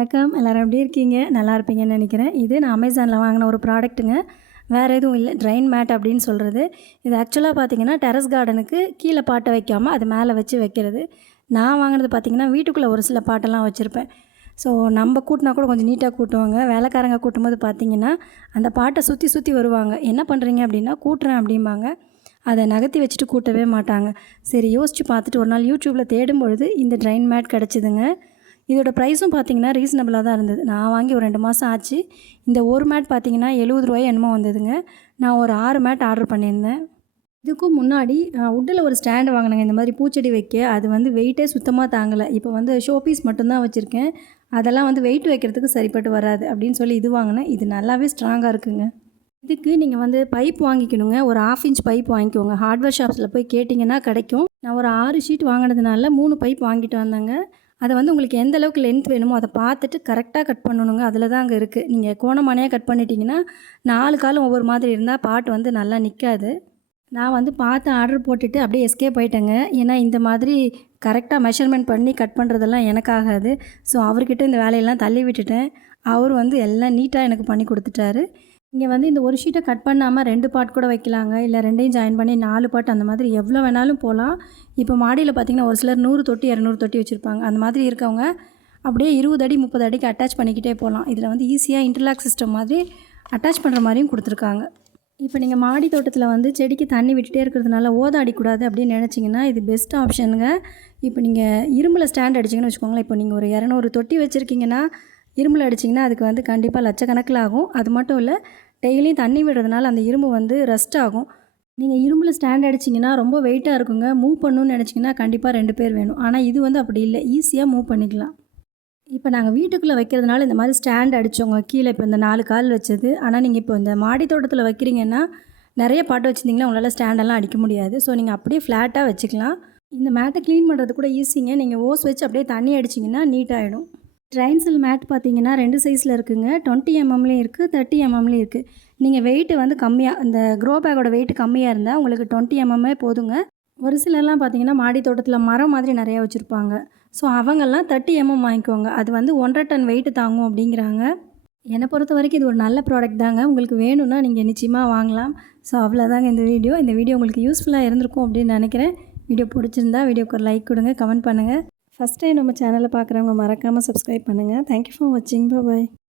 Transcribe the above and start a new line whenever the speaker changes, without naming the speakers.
வணக்கம். எல்லோரும் எப்படி இருக்கீங்க? நல்லா இருப்பீங்கன்னு நினைக்கிறேன். இது நான் அமேசானில் வாங்கின ஒரு ப்ராடக்ட்டுங்க வேறு எதுவும் இல்லை. ட்ரைன் மேட் அப்படின்னு சொல்கிறது இது ஆக்சுவலாக பார்த்தீங்கன்னா டெரஸ் கார்டனுக்கு கீழே பாட்டை வைக்காமல் அது மேலே வச்சு வைக்கிறது. நான் வாங்கினது பார்த்தீங்கன்னா வீட்டுக்குள்ளே ஒரு சில பாட்டெல்லாம் வச்சுருப்பேன். ஸோ நம்ம கூட்டினா கூட கொஞ்சம் நீட்டாக கூட்டுவாங்க. வேலைக்காரங்க கூட்டும்போது பார்த்தீங்கன்னா அந்த பாட்டை சுற்றி சுற்றி வருவாங்க. என்ன பண்ணுறீங்க அப்படின்னா கூட்டுறேன் அப்படிம்பாங்க. அதை நகர்த்தி வச்சுட்டு கூட்டவே மாட்டாங்க. சரி யோசித்து பார்த்துட்டு ஒரு நாள் யூடியூப்பில் தேடும் பொழுது இந்த ட்ரைன் மேட் கிடச்சிதுங்க. இதோட ப்ரைஸும் பார்த்தீங்கன்னா ரீசனபிளாக தான் இருந்தது. நான் வாங்கி ஒரு ரெண்டு மாதம் ஆச்சு. இந்த ஒரு மேட் பார்த்தீங்கன்னா எழுபது ரூபாய் என்னமோ வந்ததுங்க. நான் ஒரு ஆறு மேட் ஆர்டர் பண்ணியிருந்தேன். இதுக்கும் முன்னாடி உட்டில் ஒரு ஸ்டாண்டு வாங்கினேங்க. இந்த மாதிரி பூச்செடி வைக்க. அது வந்து வெயிட்டே சுத்தமாக தாங்கலை. இப்போ வந்து ஷோ பீஸ் மட்டும்தான் வச்சுருக்கேன். அதெல்லாம் வந்து வெயிட் வைக்கிறதுக்கு சரிப்பட்டு வராது அப்படின்னு சொல்லி இது வாங்கினேன். இது நல்லாவே ஸ்ட்ராங்காக இருக்குங்க. இதுக்கு நீங்கள் வந்து பைப் வாங்கிக்கணுங்க. ஒரு ஆஃப் இன்ச் பைப் வாங்கிக்கோங்க. ஹார்ட்வேர் ஷாப்ஸில் போய் கேட்டிங்கன்னா கிடைக்கும். நான் ஒரு ஆறு ஷீட் வாங்கினதுனால மூணு பைப் வாங்கிட்டு வந்தேங்க. அதை வந்து உங்களுக்கு எந்த அளவுக்கு லென்த் வேணுமோ அதை பார்த்துட்டு கரெக்டாக கட் பண்ணணுங்க. அதில் தான் அங்கே இருக்குது நீங்கள் கோணமானையாக கட் பண்ணிட்டீங்கன்னா நாலு காலம் ஒவ்வொரு மாதிரி இருந்தால் பாட்டு வந்து நல்லா நிற்காது நான் வந்து பார்த்து ஆர்டர் போட்டுட்டு அப்படியே எஸ்கேப் ஆகிட்டேங்க ஏன்னா இந்த மாதிரி கரெக்டாக மெஷர்மெண்ட் பண்ணி கட் பண்ணுறதெல்லாம் எனக்கு ஆகாது ஸோ அவர்கிட்ட இந்த வேலையெல்லாம் தள்ளி விட்டுட்டேன். அவர் வந்து எல்லாம் நீட்டாக எனக்கு பண்ணி கொடுத்துட்டாரு. இங்கே வந்து இந்த ஒரு ஷீட்டை கட் பண்ணாமல் ரெண்டு பாட் கூட வைக்கலாங்க. இல்லை ரெண்டையும் ஜாயின் பண்ணி நாலு பாட் அந்த மாதிரி எவ்வளோ வேணாலும் போகலாம் இப்போ மாடியில் பார்த்திங்கன்னா ஒரு சிலர் நூறு தொட்டி இரநூறு தொட்டி வச்சுருப்பாங்க. அந்த மாதிரி இருக்கவங்க அப்படியே இருபது அடி முப்பது அடிக்கு அட்டாச் பண்ணிக்கிட்டே போகலாம் இதில் வந்து ஈஸியாக இன்டர்லாக் சிஸ்டம் மாதிரி அட்டாச் பண்ணுற மாதிரியும் கொடுத்துருக்காங்க. இப்போ நீங்கள் மாடி தோட்டத்தில் வந்து செடிக்கு தண்ணி விட்டுட்டே இருக்கிறதுனால ஓதாடிக்கூடாது அப்படின்னு நினச்சிங்கன்னா இது பெஸ்ட் ஆப்ஷனுங்க இப்போ நீங்கள் இரும்பில் ஸ்டாண்ட் அடிச்சிங்கன்னு வச்சுக்கோங்களேன். இப்போ நீங்கள் ஒரு இரநூறு தொட்டி வச்சுருக்கீங்கன்னா இரும்பில் அடிச்சிங்கன்னா அதுக்கு வந்து கண்டிப்பாக லட்சக்கணக்கில் ஆகும் அது மட்டும் இல்லை டெய்லியும் தண்ணி விடுறதுனால அந்த இரும்பு வந்து ரஸ்ட் ஆகும். நீங்கள் இரும்பில் ஸ்டாண்ட் அடிச்சிங்கன்னா ரொம்ப வெயிட்டாக இருக்குங்க. மூவ் பண்ணணும்னு நினச்சிங்கன்னா கண்டிப்பாக ரெண்டு பேர் வேணும். ஆனால் இது வந்து அப்படி இல்லை. ஈஸியாக மூவ் பண்ணிக்கலாம். இப்போ நாங்கள் வீட்டுக்குள்ளே வைக்கிறதுனால இந்த மாதிரி ஸ்டாண்ட் அடித்தோங்க கீழே இப்போ இந்த நாலு கால் வச்சது. ஆனால் நீங்கள் இப்போ இந்த மாடி தோட்டத்தில் வைக்கிறீங்கன்னா நிறைய பாட்டு வச்சுருந்தீங்கன்னா உங்களால் ஸ்டாண்டெல்லாம் அடிக்க முடியாது. ஸோ நீங்கள் அப்படியே ஃப்ளாட்டாக வச்சுக்கலாம். இந்த மேட்டை க்ளீன் பண்ணுறது கூட ஈஸிங்க நீங்கள் ஓஸ் வச்சு அப்படியே தண்ணி அடிச்சிங்கன்னா நீட்டாகிடும் ட்ரைன்சில் மேட் பார்த்தீங்கன்னா ரெண்டு சைஸில் இருக்குங்க. டுவெண்ட்டி எம்எம்லேயும் இருக்குது தேர்ட்டி எம்எம்லேயும் இருக்குது நீங்கள் வெயிட்டு வந்து கம்மியாக இந்த க்ரோ பேக்கோட வெயிட் கம்மியாக இருந்தால் உங்களுக்கு டுவெண்ட்டி எம்எம்மே போதுங்க. ஒரு சிலர்லாம் பார்த்தீங்கன்னா மாடி தோட்டத்தில் மரம் மாதிரி நிறையா வச்சுருப்பாங்க. ஸோ அவங்கெல்லாம் தேர்ட்டி எம்எம் வாங்கிக்கோங்க. அது வந்து ஒன்றரை டன் வெயிட்டு தாங்கும் அப்படிங்கிறாங்க. என்னை பொறுத்த வரைக்கும் இது ஒரு நல்ல ப்ராடக்ட் தாங்க. உங்களுக்கு வேணும்னா நீங்கள் நிச்சயமாக வாங்கலாம். ஸோ அவ்வளோதாங்க இந்த வீடியோ இந்த வீடியோ உங்களுக்கு யூஸ்ஃபுல்லாக இருந்திருக்கும் அப்படின்னு நினைக்கிறேன். வீடியோ பிடிச்சிருந்தா வீடியோக்கு ஒரு லைக் கொடுங்க கமெண்ட் பண்ணுங்கள் ஃபஸ்ட் டைம் நம்ம சேனலை பார்க்குறவங்க மறக்காமல் சப்ஸ்கிரைப் பண்ணுங்கள் தேங்க்யூ ஃபார் வாட்சிங் பாய்